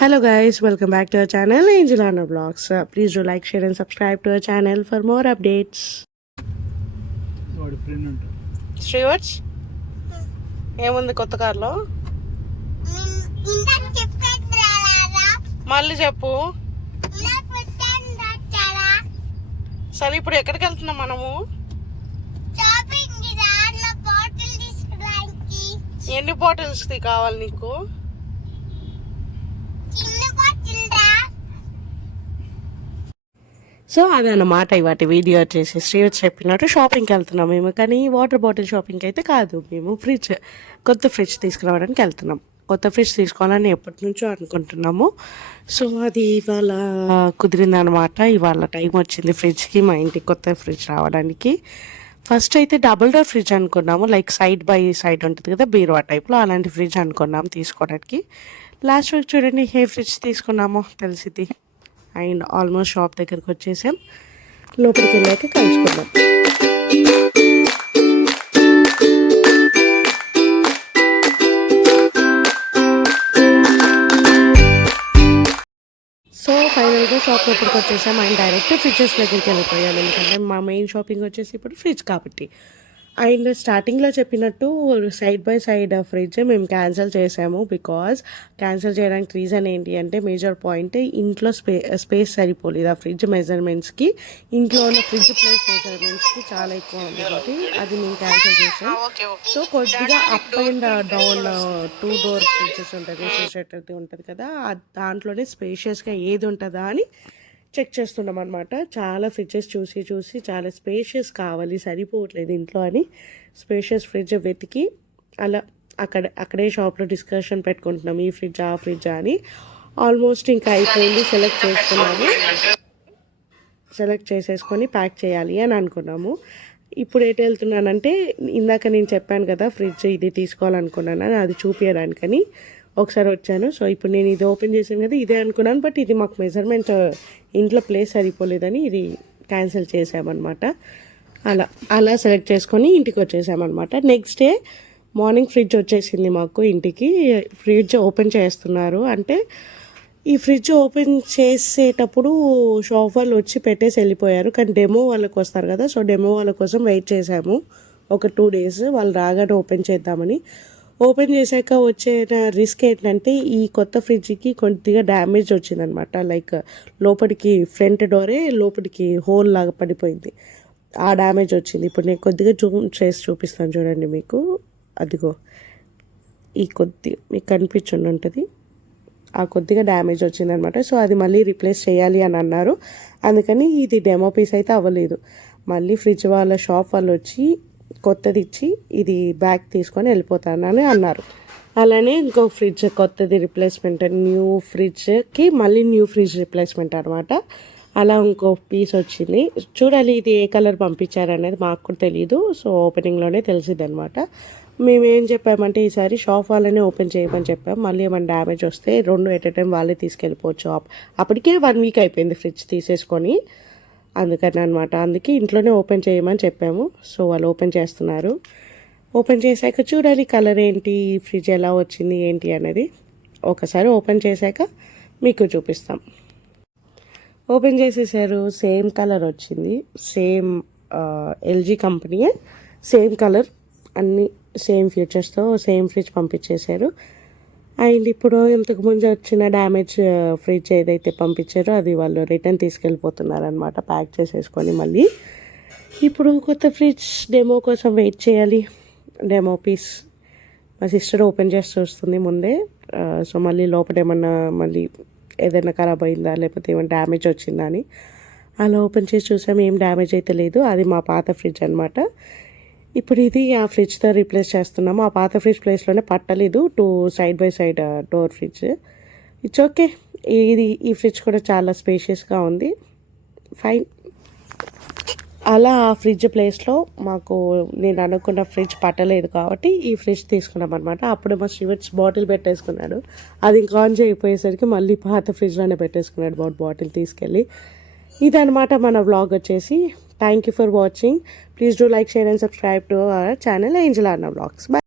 Hello guys, welcome back to our channel Angelana Vlogs. Please do like, share and subscribe to our channel for more updates. శ్రీవచ్ ఏముంది కొత్త కార్లో? మళ్ళీ చెప్పు. సరే ఇప్పుడు ఎక్కడికి వెళ్తున్నాం మనము? ఎన్ని బాటిల్స్ కావాలి నీకు? సో అదన్నమాట ఇవాటి వీడియో వచ్చేసి శ్రీవత్ చెప్పినట్టు షాపింగ్కి వెళ్తున్నాం మేము. కానీ వాటర్ బాటిల్ షాపింగ్కి అయితే కాదు, మేము కొత్త ఫ్రిడ్జ్ తీసుకురావడానికి వెళ్తున్నాం. కొత్త ఫ్రిడ్జ్ తీసుకోవాలని ఎప్పటి నుంచో అనుకుంటున్నాము. సో అది ఇవాళ కుదిరిందనమాట. ఇవాళ టైం వచ్చింది ఫ్రిడ్జ్కి, మా ఇంటికి కొత్త ఫ్రిడ్జ్ రావడానికి. ఫస్ట్ అయితే డబుల్ డోర్ ఫ్రిడ్జ్ అనుకున్నాము, లైక్ సైడ్ బై సైడ్ ఉంటుంది కదా బీరువా టైప్లో, అలాంటి ఫ్రిడ్జ్ అనుకున్నాము తీసుకోవడానికి. లాస్ట్ వీక్ చూడండి ఏ ఫ్రిడ్జ్ తీసుకున్నామో తెలిసింది. అండ్ ఆల్మోస్ట్ షాప్ దగ్గరికి వచ్చేసాం. లోపలికి వెళ్ళాక కలుసుకుందాం. సో ఫైనల్గా షాప్ లోపలికి వచ్చేసాం. అండ్ డైరెక్ట్ ఫ్రిడ్జెస్ దగ్గరికి వెళ్ళిపోయాం, ఎందుకంటే మా మెయిన్ షాపింగ్ వచ్చేసి ఇప్పుడు ఫ్రిడ్జ్ కాబట్టి. అండ్ స్టార్టింగ్లో చెప్పినట్టు సైడ్ బై సైడ్ ఫ్రిడ్జ్ మేము క్యాన్సిల్ చేసాము. బికాజ్ క్యాన్సిల్ చేయడానికి రీజన్ ఏంటి అంటే, మేజర్ పాయింట్ ఇంట్లో స్పేస్ సరిపోలేదు ఆ ఫ్రిడ్జ్ మెజర్మెంట్స్కి. ఇంట్లో ఉన్న ఫ్రిడ్జ్ ప్లేస్ మెజర్మెంట్స్కి చాలా ఎక్కువ ఉంది కాబట్టి అది మేము క్యాన్సిల్ చేసాం. సో కొద్దిగా up and down 2 door fridges ఉంటుంది, రిఫ్రిజిరేటర్ది ఉంటుంది కదా, దాంట్లోనే స్పేషియస్గా ఏది ఉంటుందా అని చెక్ చేస్తున్నాం అనమాట. చాలా ఫ్రిడ్జెస్ చూసి చాలా స్పేషియస్ కావాలి, సరిపోవట్లేదు ఇంట్లో అని స్పేషియస్ ఫ్రిడ్జ్ వెతికి అలా అక్కడే షాప్లో డిస్కషన్ పెట్టుకుంటున్నాం, ఈ ఫ్రిడ్జ్ ఆ ఫ్రిడ్జ్ అని. ఆల్మోస్ట్ ఇంకా అయిపోయింది, సెలెక్ట్ చేసేసుకొని ప్యాక్ చేయాలి అని అనుకున్నాము. ఇప్పుడు ఎటు వెళ్తున్నానంటే, ఇందాక నేను చెప్పాను కదా ఫ్రిడ్జ్ ఇది తీసుకోవాలనుకున్నాను, అది చూపించడానికని ఒకసారి వచ్చాను. సో ఇప్పుడు నేను ఇది ఓపెన్ చేశాను కదా, ఇదే అనుకున్నాను, బట్ ఇది మాకు మెజర్మెంట్ ఇంట్లో ప్లేస్ సరిపోలేదని ఇది క్యాన్సిల్ చేసామన్నమాట. అలా సెలెక్ట్ చేసుకొని ఇంటికి వచ్చేసామన్నమాట. నెక్స్ట్ డే మార్నింగ్ ఫ్రిడ్జ్ వచ్చేసింది మాకు ఇంటికి. ఫ్రిడ్జ్ ఓపెన్ చేస్తున్నారు అంటే, ఈ ఫ్రిడ్జ్ ఓపెన్ చేసేటప్పుడు షాప్ వాళ్ళు వచ్చి పెట్టేసి వెళ్ళిపోయారు. కానీ డెమో వాళ్ళకి వస్తారు కదా, సో డెమో వాళ్ళ కోసం వెయిట్ చేసాము ఒక 2 days. వాళ్ళు రాగానే ఓపెన్ చేద్దామని. ఓపెన్ చేశాక వచ్చే రిస్క్ ఏంటంటే, ఈ కొత్త ఫ్రిడ్జ్కి కొద్దిగా డ్యామేజ్ వచ్చిందనమాట. లైక్ లోపలికి ఫ్రంట్ డోరే లోపలికి హోల్ లాగా పడిపోయింది, ఆ డ్యామేజ్ వచ్చింది. ఇప్పుడు నేను కొద్దిగా జూమ్ చేసి చూపిస్తాను చూడండి మీకు. అదిగో ఈ మీకు కనిపించుండి ఉంటుంది, ఆ కొద్దిగా డ్యామేజ్ వచ్చిందనమాట. సో అది మళ్ళీ రీప్లేస్ చేయాలి అని అన్నారు. అందుకని ఇది డెమో పీస్ అయితే అవ్వలేదు. మళ్ళీ ఫ్రిడ్జ్ వాళ్ళ షాప్ వాళ్ళు వచ్చి కొత్తది ఇచ్చి ఇది బ్యాగ్ తీసుకొని వెళ్ళిపోతానని అన్నారు. అలానే ఇంకో ఫ్రిడ్జ్ కొత్తది రిప్లేస్మెంట్, న్యూ ఫ్రిడ్జ్కి మళ్ళీ న్యూ ఫ్రిడ్జ్ రిప్లేస్మెంట్ అనమాట. అలా ఇంకో పీస్ వచ్చింది. చూడాలి ఇది ఏ కలర్ పంపించారనేది మాకు కూడా తెలియదు. సో ఓపెనింగ్లోనే తెలిసింది అనమాట. మేమేం చెప్పామంటే, ఈసారి షాప్ వాళ్ళనే ఓపెన్ చేయమని చెప్పాం. మళ్ళీ ఏమైనా డ్యామేజ్ వస్తే 2 ఎట్ ఎ టైం వాళ్ళే తీసుకెళ్ళిపోవచ్చు. అప్పటికే 1 week అయిపోయింది ఫ్రిడ్జ్ తీసేసుకొని, అందుకని అనమాట. అందుకే ఇంట్లోనే ఓపెన్ చేయమని చెప్పాము. సో వాళ్ళు ఓపెన్ చేస్తున్నారు. ఓపెన్ చేశాక చూడాలి కలర్ ఏంటి, ఫ్రిడ్జ్ ఎలా వచ్చింది ఏంటి అనేది. ఒకసారి ఓపెన్ చేశాక మీకు చూపిస్తాం. ఓపెన్ చేసేసారు, సేమ్ కలర్ వచ్చింది, సేమ్ ఎల్జీ కంపెనీయే, సేమ్ కలర్, అన్నీ సేమ్ ఫీచర్స్తో సేమ్ ఫ్రిడ్జ్ పంపించేశారు. అండ్ ఇప్పుడు ఇంతకుముందు వచ్చిన డ్యామేజ్ ఫ్రిడ్జ్ ఏదైతే పంపించారో అది వాళ్ళు రిటర్న్ తీసుకెళ్ళిపోతున్నారనమాట, ప్యాక్ చేసేసుకొని. మళ్ళీ ఇప్పుడు కొత్త ఫ్రిడ్జ్ డెమో కోసం వెయిట్ చేయాలి. డెమో పీస్ మా సిస్టర్ ఓపెన్ చేసి చూస్తుంది ముందే. సో మళ్ళీ లోపల మళ్ళీ ఏదైనా ఖరాబ్ అయిందా లేకపోతే ఏమైనా డ్యామేజ్ వచ్చిందా అని అలా ఓపెన్ చేసి చూసాం. ఏం డ్యామేజ్ అయితే లేదు. అది మా పాత ఫ్రిడ్జ్ అనమాట. ఇప్పుడు ఇది ఆ ఫ్రిడ్జ్తో రీప్లేస్ చేస్తున్నాము. ఆ పాత ఫ్రిడ్జ్ ప్లేస్లోనే పట్టలేదు 2 side by side door fridge. It's okay. ఈ ఫ్రిడ్జ్ కూడా చాలా స్పేషియస్గా ఉంది, ఫైన్. అలా ఆ ఫ్రిడ్జ్ ప్లేస్లో మాకు నేను అనుకున్న ఫ్రిడ్జ్ పట్టలేదు కాబట్టి ఈ ఫ్రిడ్జ్ తీసుకున్నాం అనమాట. అప్పుడు మా శ్రీవట్స్ బాటిల్ పెట్టేసుకున్నాడు, అది ఇంకా ఆన్ చేయకపోయేసరికి మళ్ళీ పాత ఫ్రిడ్జ్లోనే పెట్టేసుకున్నాడు బాటిల్ తీసుకెళ్ళి. ఇదనమాట మన వ్లాగ్ వచ్చేసి. Thank you for watching. Please do like, share and subscribe to our channel Angelana Vlogs. Bye.